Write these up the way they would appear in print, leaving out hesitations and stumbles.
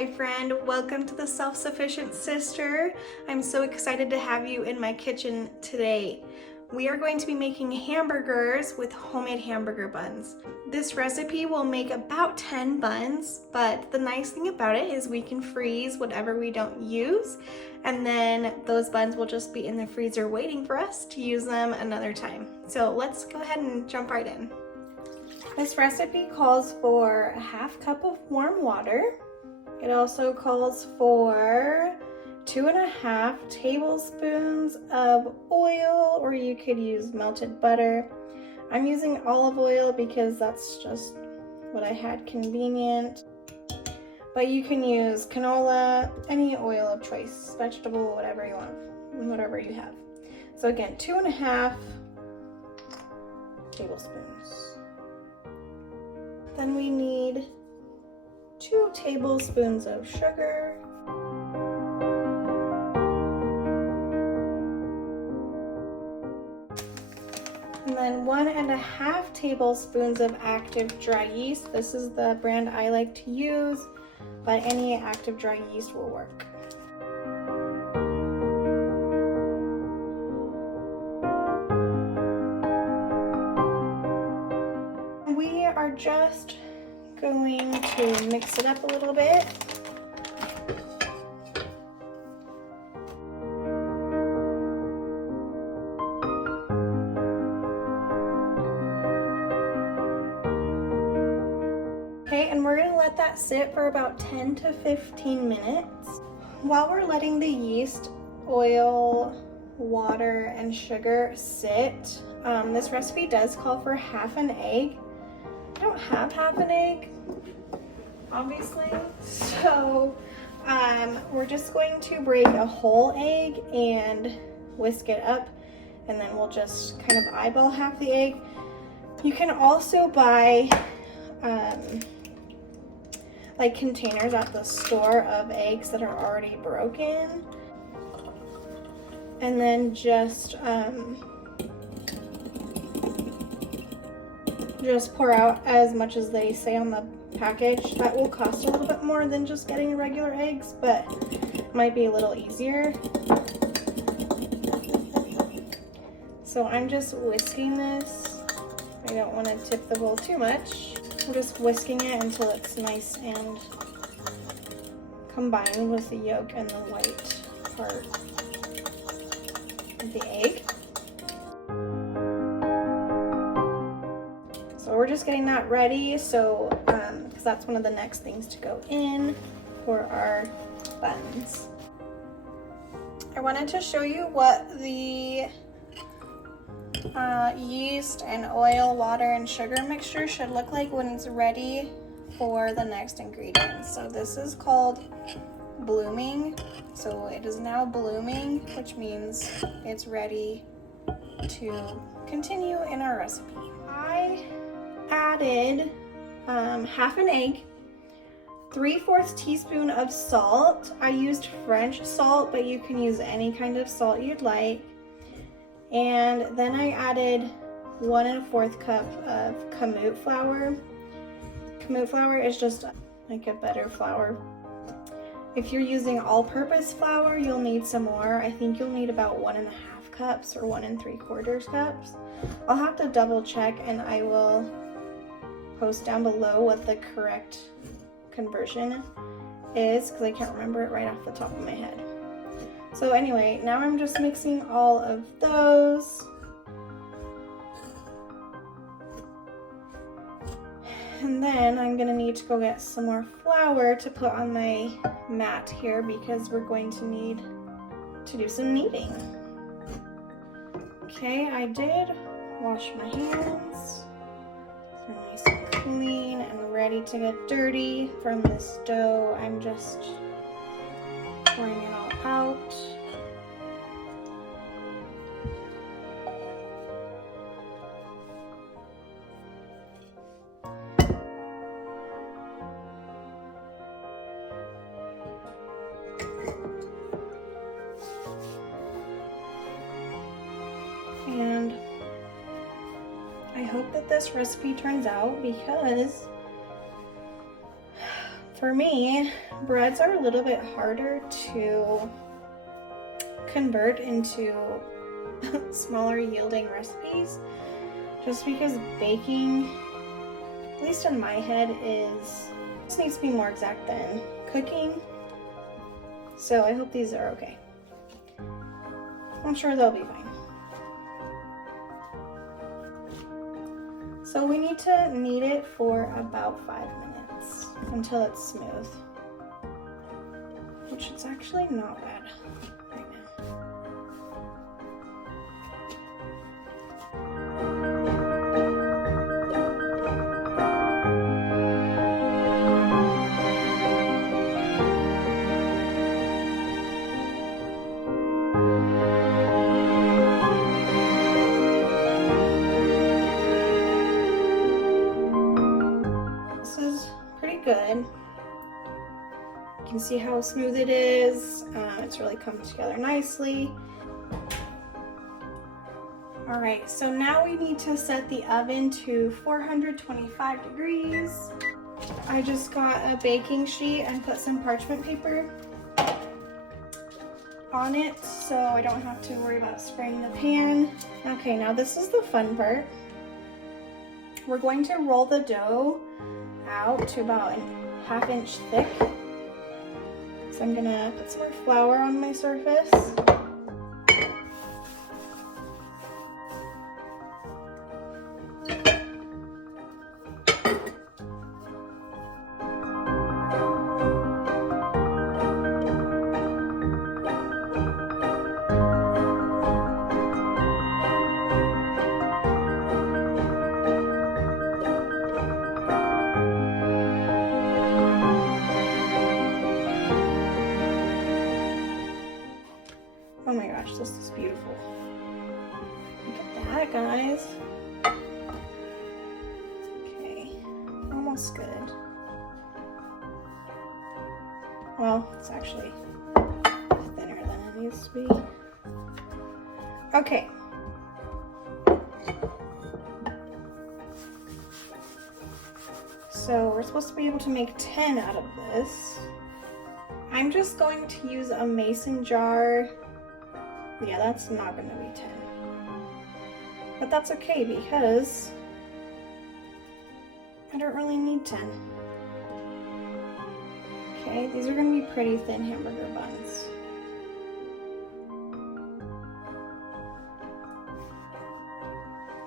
Hi friend, welcome to the Self-Sufficient Sister. I'm so excited to have you in my kitchen today. We are going to be making hamburgers with homemade hamburger buns. This recipe will make about 10 buns, but the nice thing about it is we can freeze whatever we don't use, and then those buns will just be in the freezer waiting for us to use them another time. So let's go ahead and jump right in. This recipe calls for a half cup of warm water. It also calls for 2.5 tablespoons of oil, or you could use melted butter. I'm using olive oil because that's just what I had convenient. But you can use canola, any oil of choice, vegetable, whatever you want, whatever you have. So again, 2.5 tablespoons. Then we need 2 tablespoons of sugar. And then 1.5 tablespoons of active dry yeast. This is the brand I like to use, but any active dry yeast will work. We are just going to mix it up a little bit. Okay, and we're gonna let that sit for about 10 to 15 minutes. While we're letting the yeast, oil, water, and sugar sit, this recipe does call for half an egg. I don't have half an egg, obviously, so we're just going to break a whole egg and whisk it up, and then we'll just kind of eyeball half the egg. You can also buy like containers at the store of eggs that are already broken, and then just pour out as much as they say on the package. That will cost a little bit more than just getting regular eggs, but might be a little easier. So I'm just whisking this. I don't want to tip the bowl too much. I'm just whisking it until it's nice and combined with the yolk and the white part of the egg. So we're just getting that ready, so because that's one of the next things to go in for our buns. I wanted to show you what the yeast and oil, water, and sugar mixture should look like when it's ready for the next ingredients. So this is called blooming. So it is now blooming, which means it's ready to continue in our recipe. I added half an egg, 3/4 teaspoon of salt. I used French salt, but you can use any kind of salt you'd like. And then I added 1 1/4 cup of Kamut flour. Kamut flour is just like a better flour. If you're using all-purpose flour, you'll need some more. I think you'll need about 1.5 cups or 1 3/4 cups. I'll have to double check, and I will post down below what the correct conversion is, because I can't remember it right off the top of my head. So anyway, now I'm just mixing all of those. And then I'm gonna need to go get some more flour to put on my mat here, because we're going to need to do some kneading. Okay, I did wash my hands. They're nice and clean and ready to get dirty from this dough. I'm just pouring it all out. And I hope that this recipe turns out, because For me, breads are a little bit harder to convert into smaller yielding recipes, just because baking, at least in my head, just needs to be more exact than cooking. So I hope these are okay. I'm sure they'll be fine. So we need to knead it for about 5 minutes until it's smooth, which is actually not bad right now. Good. You can see how smooth it is. It's really come together nicely. All right, so now we need to set the oven to 425 degrees. I just got a baking sheet and put some parchment paper on it so I don't have to worry about spraying the pan. Okay, now this is the fun part. We're going to roll the dough out to about a ½ inch thick. So I'm gonna put some more flour on my surface. Oh my gosh, this is beautiful. Look at that, guys. Okay, almost good. Well, it's actually thinner than it needs to be. Okay. So we're supposed to be able to make 10 out of this. I'm just going to use a mason jar. Yeah, that's not gonna be 10. But that's okay because I don't really need 10. Okay, these are gonna be pretty thin hamburger buns.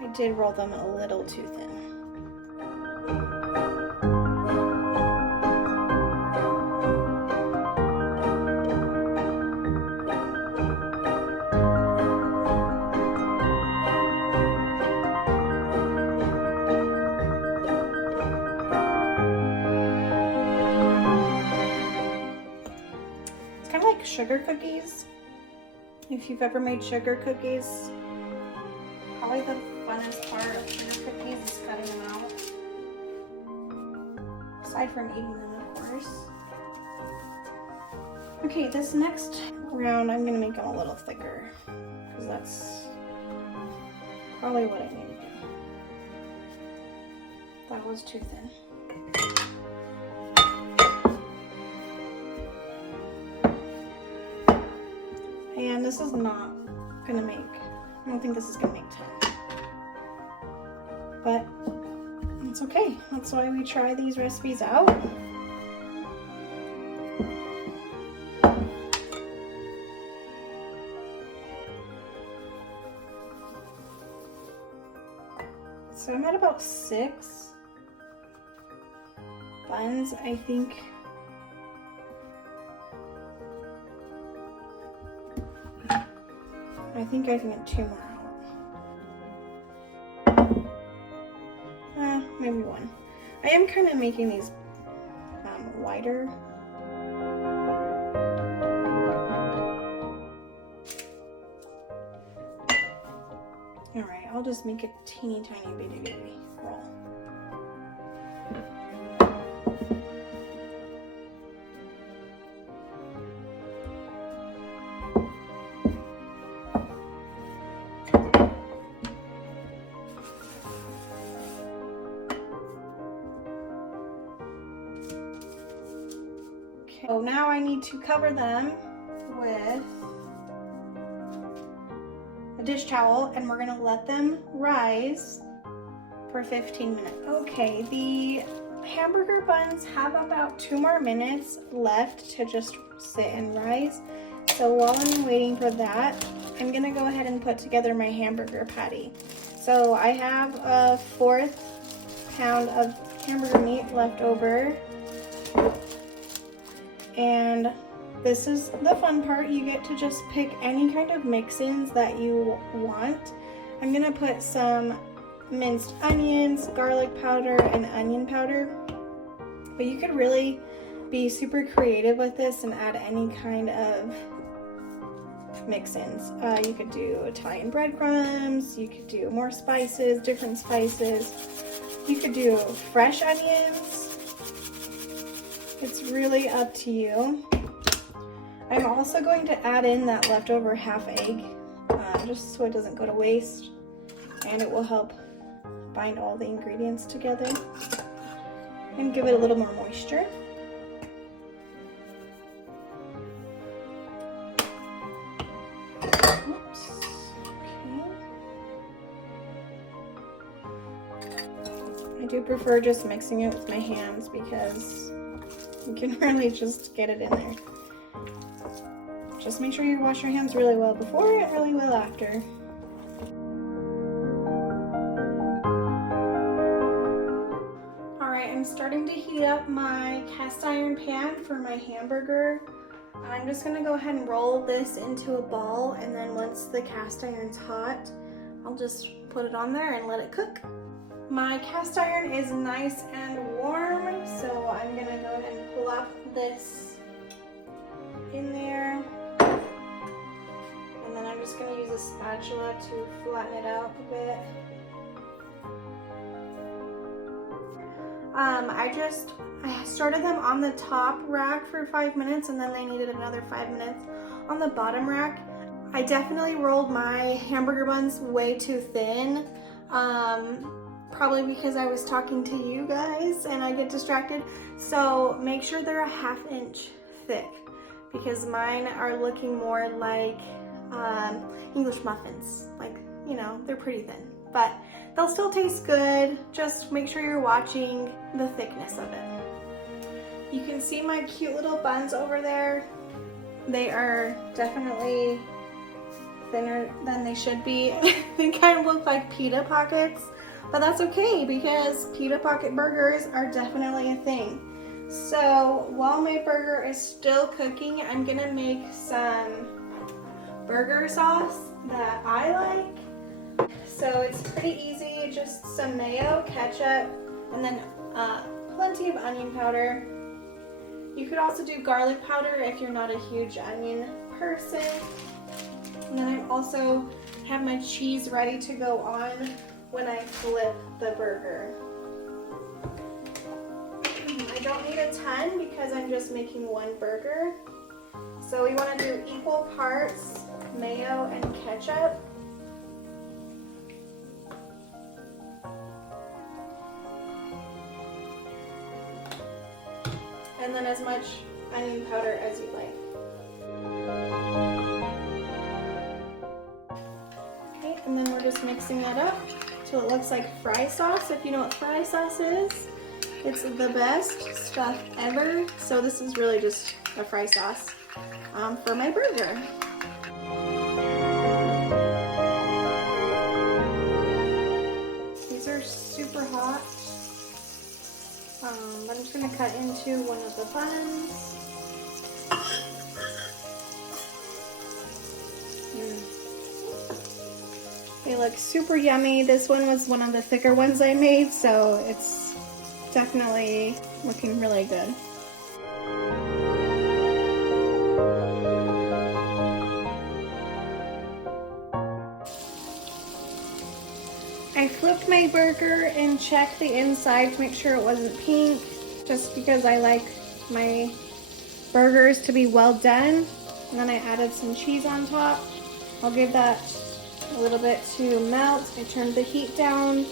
I did roll them a little too thin. Sugar cookies. If you've ever made sugar cookies, probably the funnest part of sugar cookies is cutting them out. Aside from eating them, of course. Okay, this next round I'm gonna make them a little thicker because that's probably what I need to do. That was too thin. And this is not gonna make, I don't think this is gonna make 10. But it's okay. That's why we try these recipes out. So I'm at about 6 buns, I think. I think I can get 2 more out. Maybe 1. I am kind of making these wider. Alright, I'll just make a teeny tiny bitty roll. Okay, so now I need to cover them with a dish towel, and we're gonna let them rise for 15 minutes. Okay, the hamburger buns have about 2 more minutes left to just sit and rise. So while I'm waiting for that, I'm gonna go ahead and put together my hamburger patty. So I have a 1/4 pound of hamburger meat left over. And this is the fun part. You get to just pick any kind of mix-ins that you want. I'm gonna put some minced onions, garlic powder, and onion powder. But you could really be super creative with this and add any kind of mix-ins. You could do Italian breadcrumbs, you could do more spices, different spices. You could do fresh onions. It's really up to you. I'm also going to add in that leftover half egg, just so it doesn't go to waste, and it will help bind all the ingredients together and give it a little more moisture. Oops. Okay. I do prefer just mixing it with my hands because you can really just get it in there. Just make sure you wash your hands really well before and really well after. Alright, I'm starting to heat up my cast iron pan for my hamburger. I'm just going to go ahead and roll this into a ball, and then once the cast iron's hot, I'll just put it on there and let it cook. My cast iron is nice and warm, so I'm going to go ahead and plop this in there. And then I'm just going to use a spatula to flatten it out a bit. I started them on the top rack for 5 minutes, and then they needed another 5 minutes on the bottom rack. I definitely rolled my hamburger buns way too thin, probably because I was talking to you guys and I get distracted. So make sure they're a 1/2 inch thick, because mine are looking more like English muffins. Like, you know, they're pretty thin, but they'll still taste good. Just make sure you're watching the thickness of it. You can see my cute little buns over there. They are definitely thinner than they should be. They kind of look like pita pockets, but that's okay because pita pocket burgers are definitely a thing. So while my burger is still cooking, I'm gonna make some burger sauce that I like. So it's pretty easy, just some mayo, ketchup, and then plenty of onion powder. You could also do garlic powder if you're not a huge onion person. And then I also have my cheese ready to go on when I flip the burger. I don't need a ton because I'm just making one burger. So we want to do equal parts mayo and ketchup. And then as much onion powder as you like. Okay, and then we're just mixing that up till it looks like fry sauce. If you know what fry sauce is, it's the best stuff ever. So this is really just a fry sauce for my burger. These are super hot. I'm just going to cut into one of the buns. They look super yummy. This one was one of the thicker ones I made, so it's definitely looking really good. I flipped my burger and checked the inside to make sure it wasn't pink, just because I like my burgers to be well done. And then I added some cheese on top. I'll give that a little bit to melt. I turned the heat down.